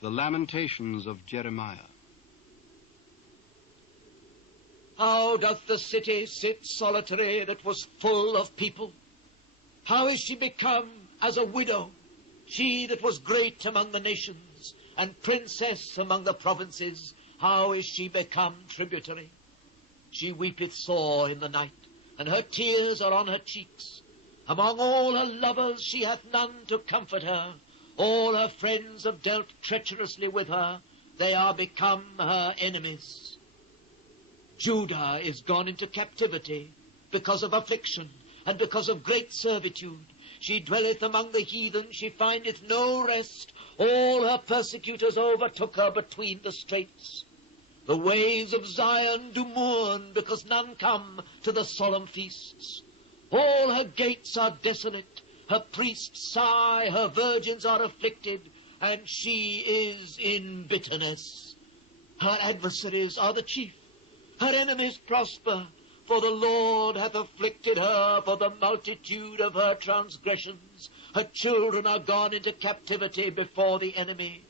The Lamentations of Jeremiah. How doth the city sit solitary that was full of people? How is she become as a widow, she that was great among the nations, and princess among the provinces? How is she become tributary? She weepeth sore in the night, and her tears are on her cheeks. Among all her lovers she hath none to comfort her. All her friends have dealt treacherously with her. They are become her enemies. Judah is gone into captivity because of affliction and because of great servitude. She dwelleth among the heathen, she findeth no rest. All her persecutors overtook her between the straits. The ways of Zion do mourn, because none come to the solemn feasts. All her gates are desolate, her priests sigh, her virgins are afflicted, and she is in bitterness. Her adversaries are the chief, her enemies prosper, for the Lord hath afflicted her for the multitude of her transgressions. Her children are gone into captivity before the enemy,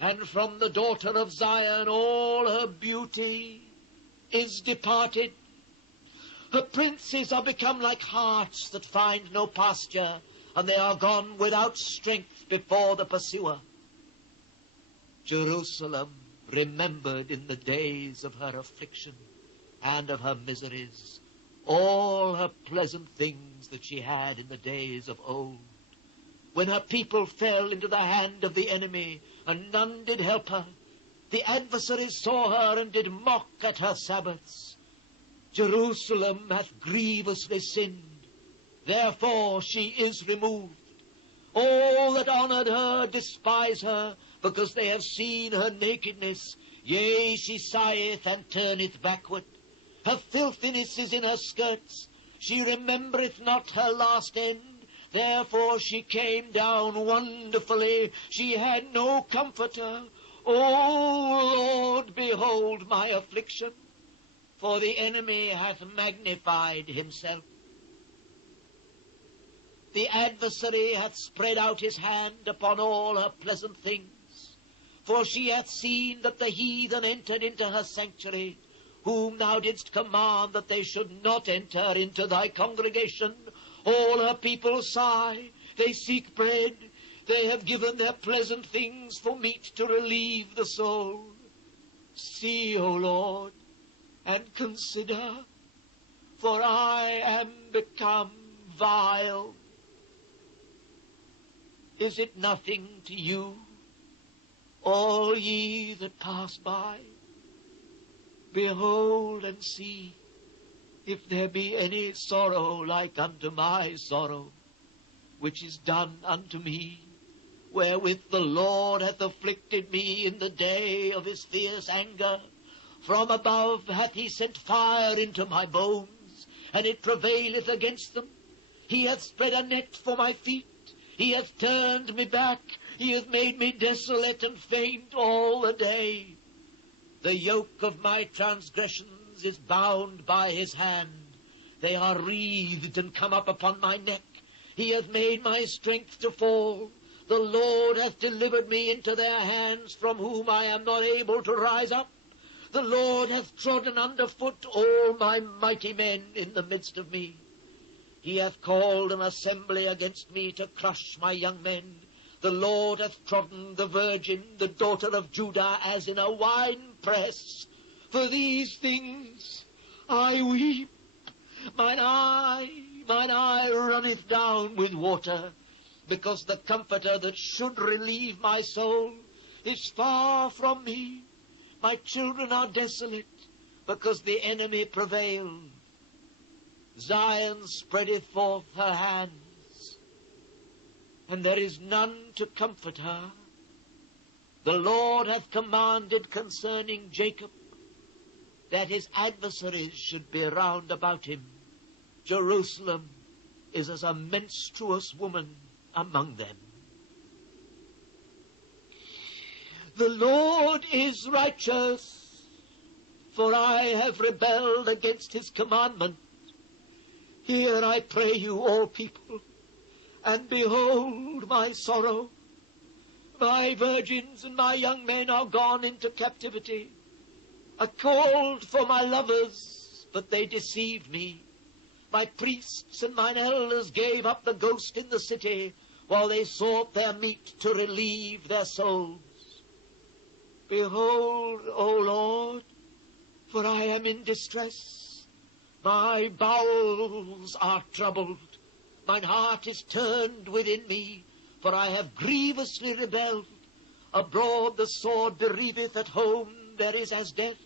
and from the daughter of Zion all her beauty is departed. Her princes are become like harts that find no pasture, and they are gone without strength before the pursuer. Jerusalem remembered in the days of her affliction and of her miseries all her pleasant things that she had in the days of old, when her people fell into the hand of the enemy, and none did help her. The adversaries saw her and did mock at her Sabbaths. Jerusalem hath grievously sinned, therefore she is removed. All that honoured her despise her, because they have seen her nakedness. Yea, she sigheth and turneth backward. Her filthiness is in her skirts. She remembereth not her last end. Therefore she came down wonderfully. She had no comforter. O Lord, behold my affliction, for the enemy hath magnified himself. The adversary hath spread out his hand upon all her pleasant things, for she hath seen that the heathen entered into her sanctuary, whom thou didst command that they should not enter into thy congregation. All her people sigh, they seek bread, they have given their pleasant things for meat to relieve the soul. See, O Lord, and consider, for I am become vile. Is it nothing to you, all ye that pass by? Behold and see if there be any sorrow like unto my sorrow, which is done unto me, wherewith the Lord hath afflicted me in the day of his fierce anger. From above hath he sent fire into my bones, and it prevaileth against them. He hath spread a net for my feet, he hath turned me back, he hath made me desolate and faint all the day. The yoke of my transgressions is bound by his hand. They are wreathed and come up upon my neck. He hath made my strength to fall. The Lord hath delivered me into their hands, from whom I am not able to rise up. The Lord hath trodden under foot all my mighty men in the midst of me. He hath called an assembly against me to crush my young men. The Lord hath trodden the virgin, the daughter of Judah, as in a winepress. For these things I weep. Mine eye runneth down with water, because the Comforter that should relieve my soul is far from me. My children are desolate, because the enemy prevailed. Zion spreadeth forth her hands, and there is none to comfort her. The Lord hath commanded concerning Jacob, that his adversaries should be round about him. Jerusalem is as a menstruous woman among them. The Lord is righteous, for I have rebelled against his commandment. Hear, I pray you, all people, and behold my sorrow. My virgins and my young men are gone into captivity. I called for my lovers, but they deceived me. My priests and mine elders gave up the ghost in the city, while they sought their meat to relieve their souls. Behold, O Lord, for I am in distress. My bowels are troubled. Mine heart is turned within me, for I have grievously rebelled. Abroad the sword bereaveth, at home there is as death.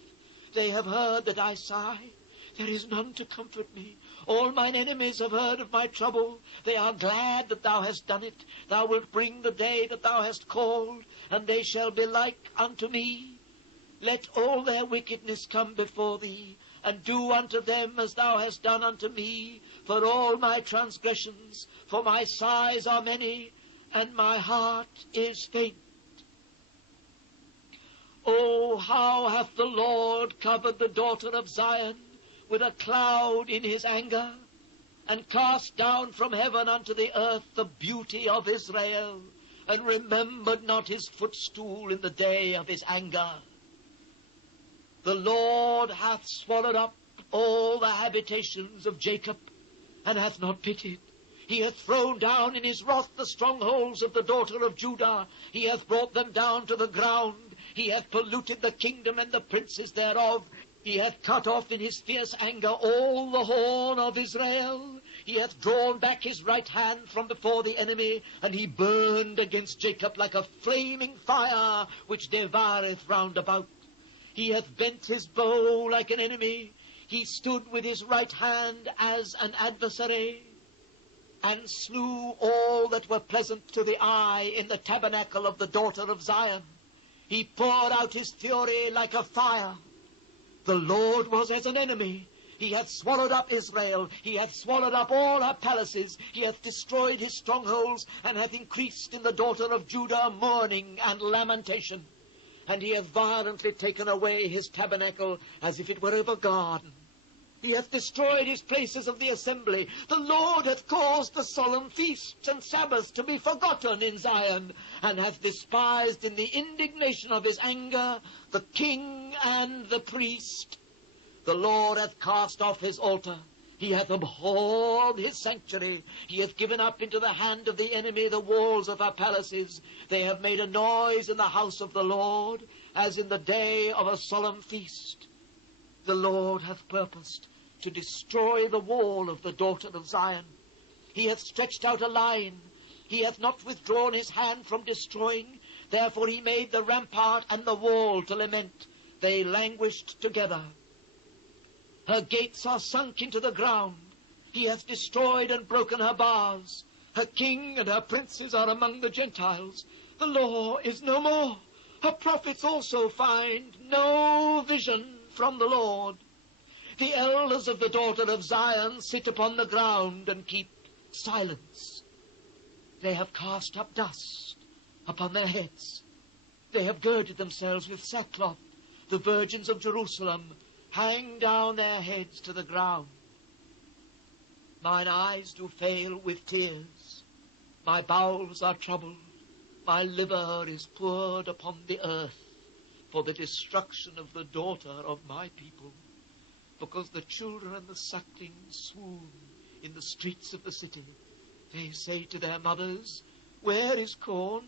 They have heard that I sigh. There is none to comfort me. All mine enemies have heard of my trouble. They are glad that thou hast done it. Thou wilt bring the day that thou hast called, and they shall be like unto me. Let all their wickedness come before thee, and do unto them as thou hast done unto me, for all my transgressions, for my sighs are many, and my heart is faint. Oh, how hath the Lord covered the daughter of Zion with a cloud in his anger, and cast down from heaven unto the earth the beauty of Israel, and remembered not his footstool in the day of his anger. The Lord hath swallowed up all the habitations of Jacob, and hath not pitied. He hath thrown down in his wrath the strongholds of the daughter of Judah. He hath brought them down to the ground. He hath polluted the kingdom and the princes thereof. He hath cut off in his fierce anger all the horn of Israel. He hath drawn back his right hand from before the enemy, and he burned against Jacob like a flaming fire, which devoureth round about. He hath bent his bow like an enemy. He stood with his right hand as an adversary, and slew all that were pleasant to the eye in the tabernacle of the daughter of Zion. He poured out his fury like a fire. The Lord was as an enemy. He hath swallowed up Israel. He hath swallowed up all her palaces. He hath destroyed his strongholds, and hath increased in the daughter of Judah mourning and lamentation. And he hath violently taken away his tabernacle, as if it were of a garden. He hath destroyed his places of the assembly. The Lord hath caused the solemn feasts and Sabbaths to be forgotten in Zion, and hath despised in the indignation of his anger the king and the priest. The Lord hath cast off his altar. He hath abhorred his sanctuary. He hath given up into the hand of the enemy the walls of her palaces. They have made a noise in the house of the Lord, as in the day of a solemn feast. The Lord hath purposed to destroy the wall of the daughter of Zion. He hath stretched out a line. He hath not withdrawn his hand from destroying. Therefore he made the rampart and the wall to lament. They languished together. Her gates are sunk into the ground. He hath destroyed and broken her bars. Her king and her princes are among the Gentiles. The law is no more. Her prophets also find no vision from the Lord. The elders of the daughter of Zion sit upon the ground and keep silence. They have cast up dust upon their heads. They have girded themselves with sackcloth. The virgins of Jerusalem hang down their heads to the ground. Mine eyes do fail with tears. My bowels are troubled. My liver is poured upon the earth for the destruction of the daughter of my people, because the children and the suckling swoon in the streets of the city. They say to their mothers, where is corn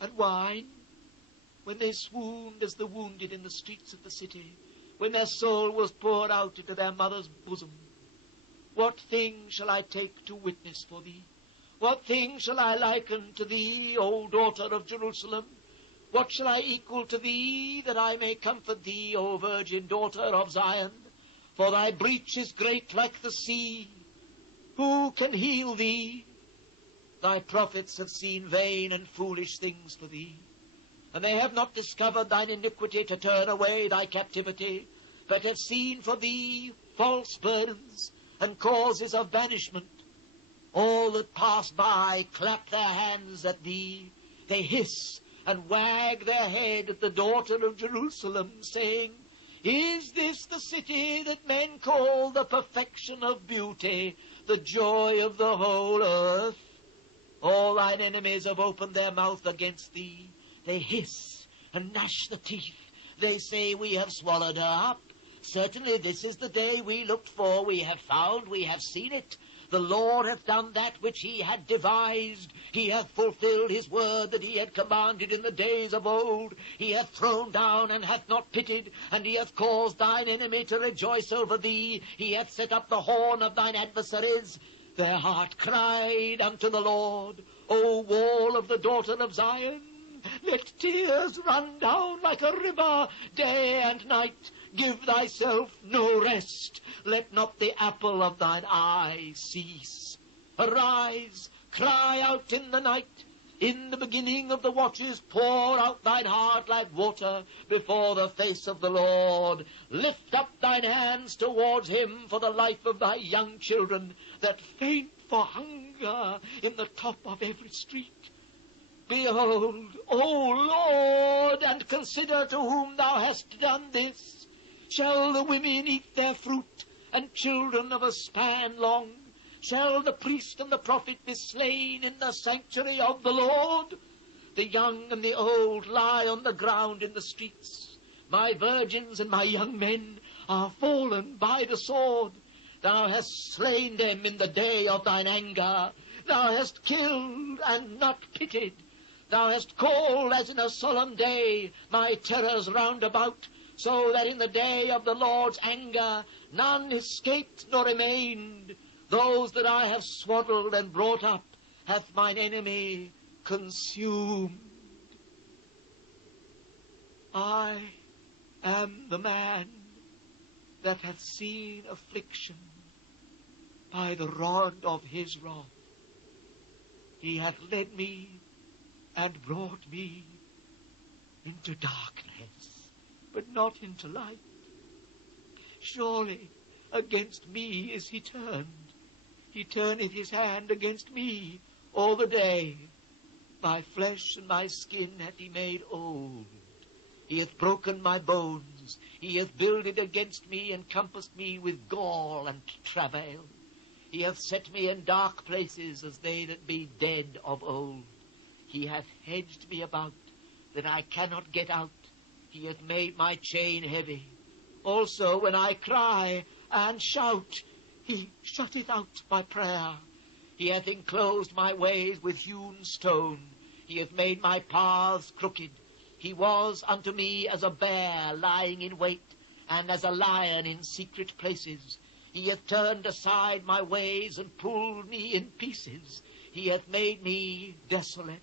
and wine? When they swooned as the wounded in the streets of the city, when their soul was poured out into their mother's bosom. What thing shall I take to witness for thee? What thing shall I liken to thee, O daughter of Jerusalem? What shall I equal to thee, that I may comfort thee, O virgin daughter of Zion? For thy breach is great like the sea. Who can heal thee? Thy prophets have seen vain and foolish things for thee, and they have not discovered thine iniquity to turn away thy captivity, but have seen for thee false burdens and causes of banishment. All that pass by clap their hands at thee. They hiss and wag their head at the daughter of Jerusalem, saying, is this the city that men call the perfection of beauty, the joy of the whole earth? All thine enemies have opened their mouth against thee. They hiss and gnash the teeth. They say, we have swallowed her up. Certainly this is the day we looked for. We have found, we have seen it. The Lord hath done that which he had devised. He hath fulfilled his word that he had commanded in the days of old. He hath thrown down and hath not pitied, and he hath caused thine enemy to rejoice over thee. He hath set up the horn of thine adversaries. Their heart cried unto the Lord, O wall of the daughter of Zion, let tears run down like a river day and night. Give thyself no rest. Let not the apple of thine eye cease. Arise, cry out in the night. In the beginning of the watches, pour out thine heart like water before the face of the Lord. Lift up thine hands towards him for the life of thy young children that faint for hunger in the top of every street. Behold, O Lord, and consider to whom thou hast done this. Shall the women eat their fruit, and children of a span long? Shall the priest and the prophet be slain in the sanctuary of the Lord? The young and the old lie on the ground in the streets. My virgins and my young men are fallen by the sword. Thou hast slain them in the day of thine anger. Thou hast killed and not pitied. Thou hast called as in a solemn day my terrors round about, so that in the day of the Lord's anger none escaped nor remained. Those that I have swaddled and brought up hath mine enemy consumed. I am the man that hath seen affliction by the rod of his wrath. He hath led me and brought me into darkness, but not into light. Surely against me is he turned. He turneth his hand against me all the day. My flesh and my skin hath he made old. He hath broken my bones. He hath builded against me and compassed me with gall and travail. He hath set me in dark places as they that be dead of old. He hath hedged me about that I cannot get out. He hath made my chain heavy. Also when I cry and shout, he shutteth out my prayer. He hath enclosed my ways with hewn stone. He hath made my paths crooked. He was unto me as a bear lying in wait, and as a lion in secret places. He hath turned aside my ways and pulled me in pieces. He hath made me desolate.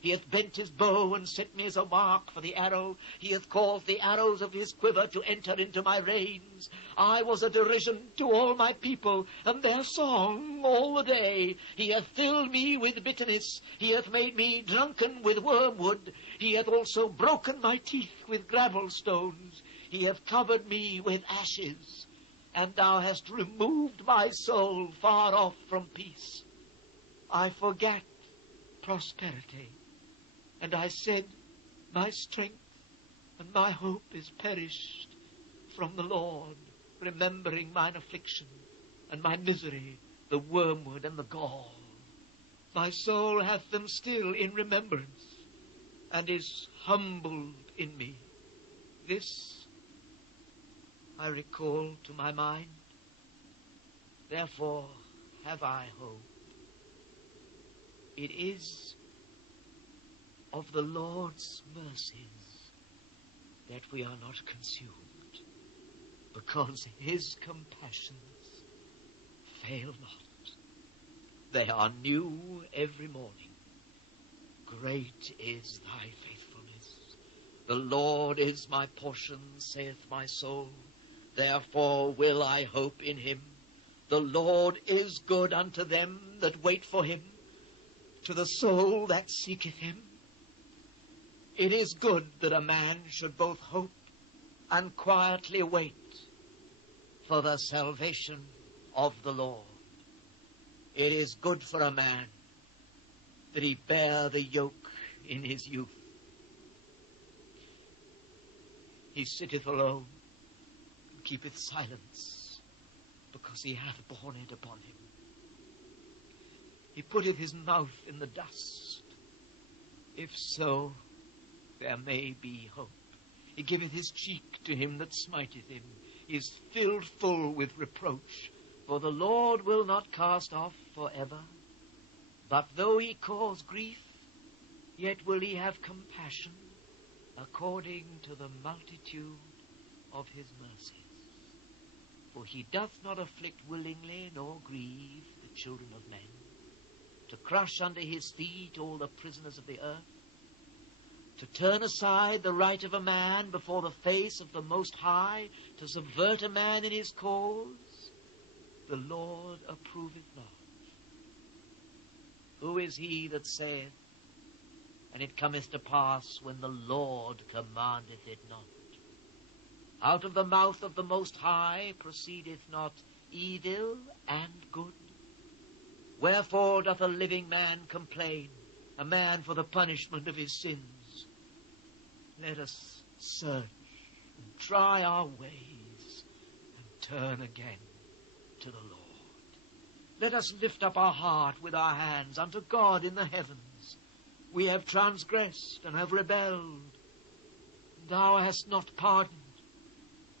He hath bent his bow and set me as a mark for the arrow. He hath caused the arrows of his quiver to enter into my reins. I was a derision to all my people, and their song all the day. He hath filled me with bitterness. He hath made me drunken with wormwood. He hath also broken my teeth with gravel stones. He hath covered me with ashes, and thou hast removed my soul far off from peace. I forgat prosperity. And I said, my strength and my hope is perished from the Lord, remembering mine affliction and my misery, the wormwood and the gall. My soul hath them still in remembrance, and is humbled in me. This I recall to my mind. Therefore have I hope. It is of the Lord's mercies that we are not consumed, because his compassions fail not. They are new every morning. Great is thy faithfulness. The Lord is my portion, saith my soul. Therefore will I hope in him. The Lord is good unto them that wait for him, to the soul that seeketh him. It is good that a man should both hope and quietly wait for the salvation of the Lord. It is good for a man that he bear the yoke in his youth. He sitteth alone and keepeth silence, because he hath borne it upon him. He putteth his mouth in the dust. If so, there may be hope. He giveth his cheek to him that smiteth him. He is filled full with reproach. For the Lord will not cast off forever. But though he cause grief, yet will he have compassion, according to the multitude of his mercies. For he doth not afflict willingly, nor grieve the children of men, to crush under his feet all the prisoners of the earth, to turn aside the right of a man before the face of the Most High, to subvert a man in his cause, the Lord approveth not. Who is he that saith, and it cometh to pass when the Lord commandeth it not? Out of the mouth of the Most High proceedeth not evil and good. Wherefore doth a living man complain, a man for the punishment of his sins? Let us search and try our ways and turn again to the Lord. Let us lift up our heart with our hands unto God in the heavens. We have transgressed and have rebelled. Thou hast not pardoned.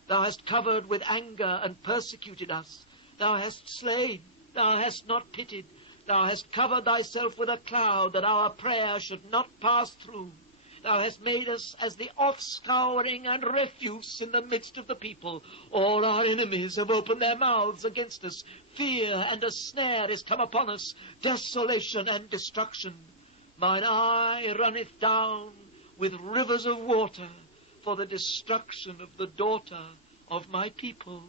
Thou hast covered with anger and persecuted us. Thou hast slain. Thou hast not pitied. Thou hast covered thyself with a cloud, that our prayer should not pass through. Thou hast made us as the offscouring and refuse in the midst of the people. All our enemies have opened their mouths against us. Fear and a snare is come upon us, desolation and destruction. Mine eye runneth down with rivers of water for the destruction of the daughter of my people.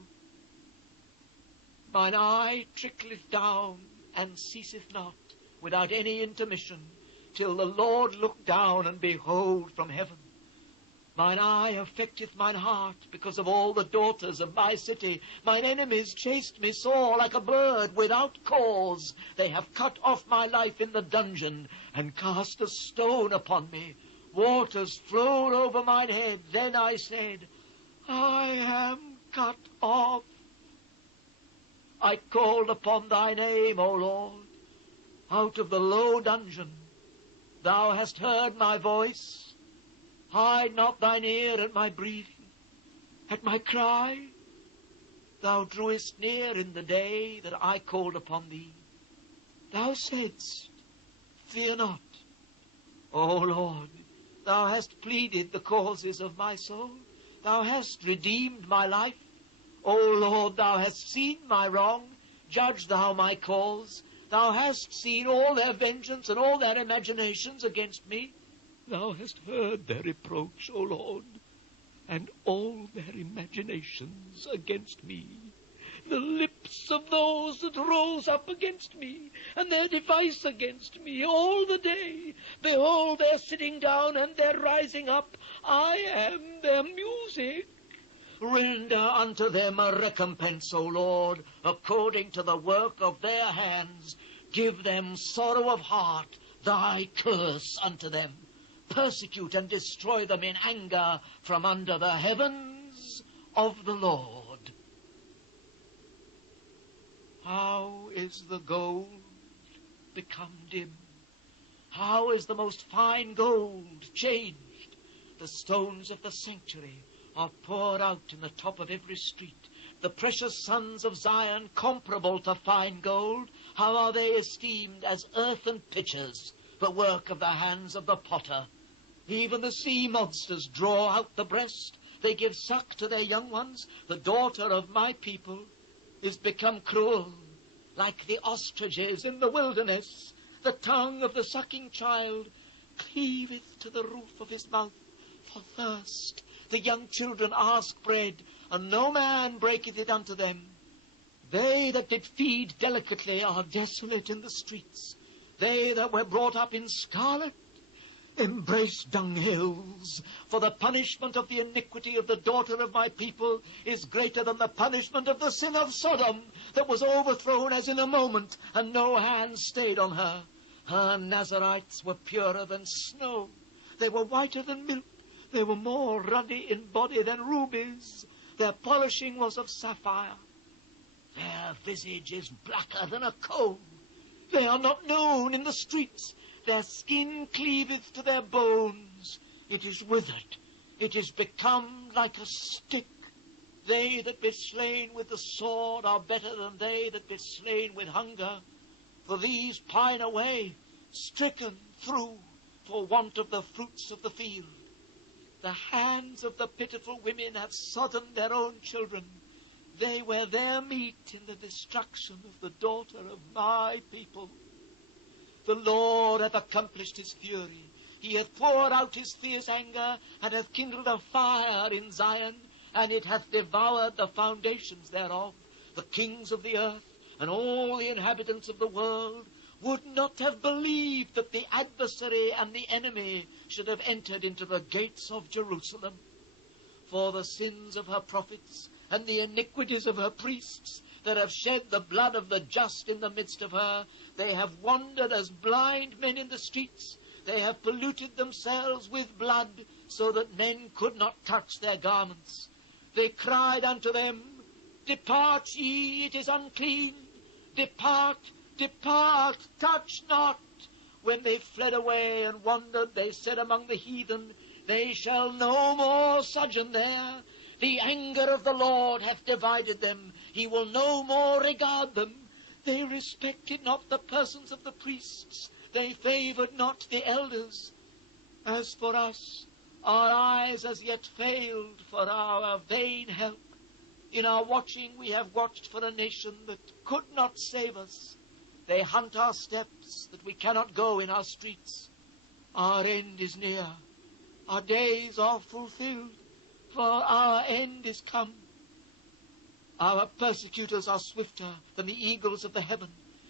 Mine eye trickleth down and ceaseth not, without any intermission, till the Lord look down and behold from heaven. Mine eye affecteth mine heart because of all the daughters of my city. Mine enemies chased me sore like a bird without cause. They have cut off my life in the dungeon and cast a stone upon me. Waters flowed over mine head. Then I said, I am cut off. I called upon thy name, O Lord, out of the low dungeon. Thou hast heard my voice. Hide not thine ear at my breathing, at my cry. Thou drewest near in the day that I called upon thee. Thou saidst, fear not. O Lord, thou hast pleaded the causes of my soul. Thou hast redeemed my life. O Lord, thou hast seen my wrong. Judge thou my cause. Thou hast seen all their vengeance and all their imaginations against me. Thou hast heard their reproach, O Lord, and all their imaginations against me. The lips of those that rose up against me, and their device against me all the day. Behold, their sitting down and their rising up. I am their music. Render unto them a recompense, O Lord, according to the work of their hands. Give them sorrow of heart, thy curse unto them. Persecute and destroy them in anger from under the heavens of the Lord. How is the gold become dim? How is the most fine gold changed? The stones of the sanctuary are poured out in the top of every street. The precious sons of Zion, comparable to fine gold, how are they esteemed as earthen pitchers, the work of the hands of the potter. Even the sea monsters draw out the breast. They give suck to their young ones. The daughter of my people is become cruel, like the ostriches in the wilderness. The tongue of the sucking child cleaveth to the roof of his mouth for thirst. The young children ask bread, and no man breaketh it unto them. They that did feed delicately are desolate in the streets. They that were brought up in scarlet embrace dunghills. For the punishment of the iniquity of the daughter of my people is greater than the punishment of the sin of Sodom, that was overthrown as in a moment, and no hand stayed on her. Her Nazarites were purer than snow. They were whiter than milk. They were more ruddy in body than rubies. Their polishing was of sapphire. Their visage is blacker than a coal. They are not known in the streets. Their skin cleaveth to their bones. It is withered. It is become like a stick. They that be slain with the sword are better than they that be slain with hunger. For these pine away, stricken through, for want of the fruits of the field. The hands of the pitiful women have sodden their own children. They were their meat in the destruction of the daughter of my people. The Lord hath accomplished his fury. He hath poured out his fierce anger, and hath kindled a fire in Zion, and it hath devoured the foundations thereof. The kings of the earth, and all the inhabitants of the world, would not have believed that the adversary and the enemy should have entered into the gates of Jerusalem. For the sins of her prophets, and the iniquities of her priests, that have shed the blood of the just in the midst of her, they have wandered as blind men in the streets. They have polluted themselves with blood, so that men could not touch their garments. They cried unto them, Depart ye, it is unclean. Depart, depart, touch not. When they fled away and wandered, they said among the heathen, They shall no more sojourn there. The anger of the Lord hath divided them. He will no more regard them. They respected not the persons of the priests. They favoured not the elders. As for us, our eyes as yet failed for our vain help. In our watching we have watched for a nation that could not save us. They hunt our steps, that we cannot go in our streets. Our end is near. Our days are fulfilled, for our end is come. Our persecutors are swifter than the eagles of the heaven.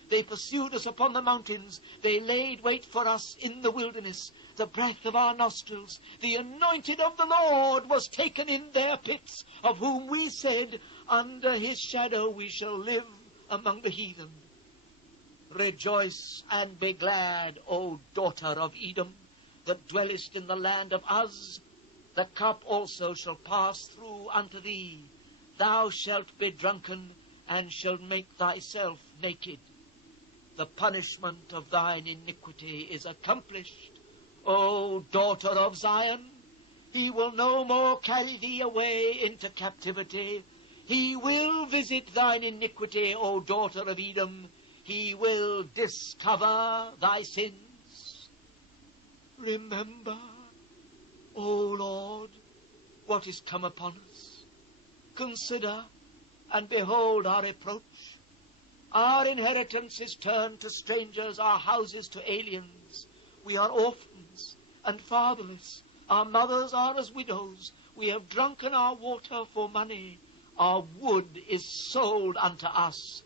They pursued us upon the mountains. They laid wait for us in the wilderness. The breath of our nostrils, the anointed of the Lord, was taken in their pits, of whom we said, Under his shadow we shall live among the heathen. Rejoice and be glad, O daughter of Edom, that dwellest in the land of Uz. The cup also shall pass through unto thee. Thou shalt be drunken, and shalt make thyself naked. The punishment of thine iniquity is accomplished, O daughter of Zion. He will no more carry thee away into captivity. He will visit thine iniquity, O daughter of Edom. He will discover thy sins. Remember, O Lord, what is come upon us. Consider and behold our reproach. Our inheritance is turned to strangers, our houses to aliens. We are orphans and fatherless. Our mothers are as widows. We have drunken our water for money. Our wood is sold unto us.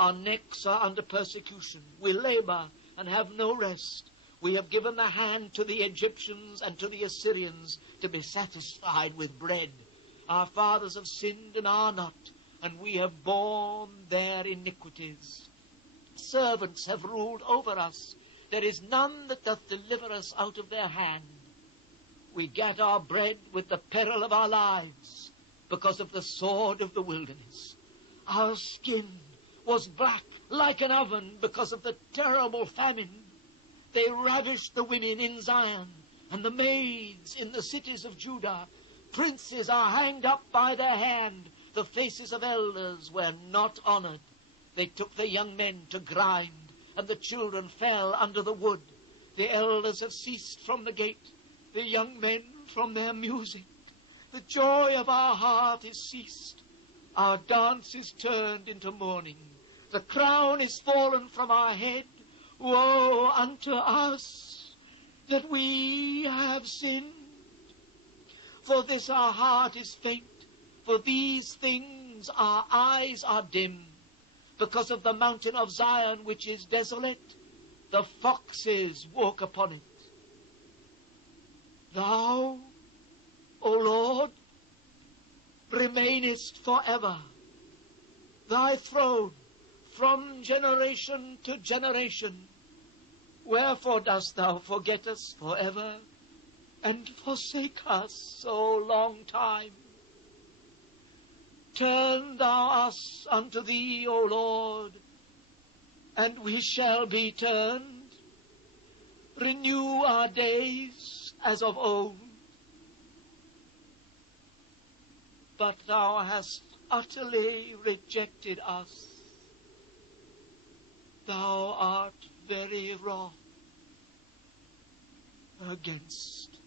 Our necks are under persecution. We labor and have no rest. We have given the hand to the Egyptians and to the Assyrians to be satisfied with bread. Our fathers have sinned and are not, and we have borne their iniquities. Servants have ruled over us. There is none that doth deliver us out of their hand. We get our bread with the peril of our lives, because of the sword of the wilderness. Our skin was black like an oven because of the terrible famine. They ravished the women in Zion and the maids in the cities of Judah. Princes are hanged up by their hand. The faces of elders were not honored. They took the young men to grind, and the children fell under the wood. The elders have ceased from the gate, the young men from their music. The joy of our heart is ceased. Our dance is turned into mourning. The crown is fallen from our head. Woe unto us that we have sinned. For this our heart is faint. For these things our eyes are dim. Because of the mountain of Zion which is desolate, the foxes walk upon it. Thou, O Lord, remainest forever. Thy throne from generation to generation. Wherefore dost thou forget us forever, and forsake us so long time? Turn thou us unto thee, O Lord, and we shall be turned. Renew our days, as of old. But thou hast utterly rejected us. Thou art very wroth against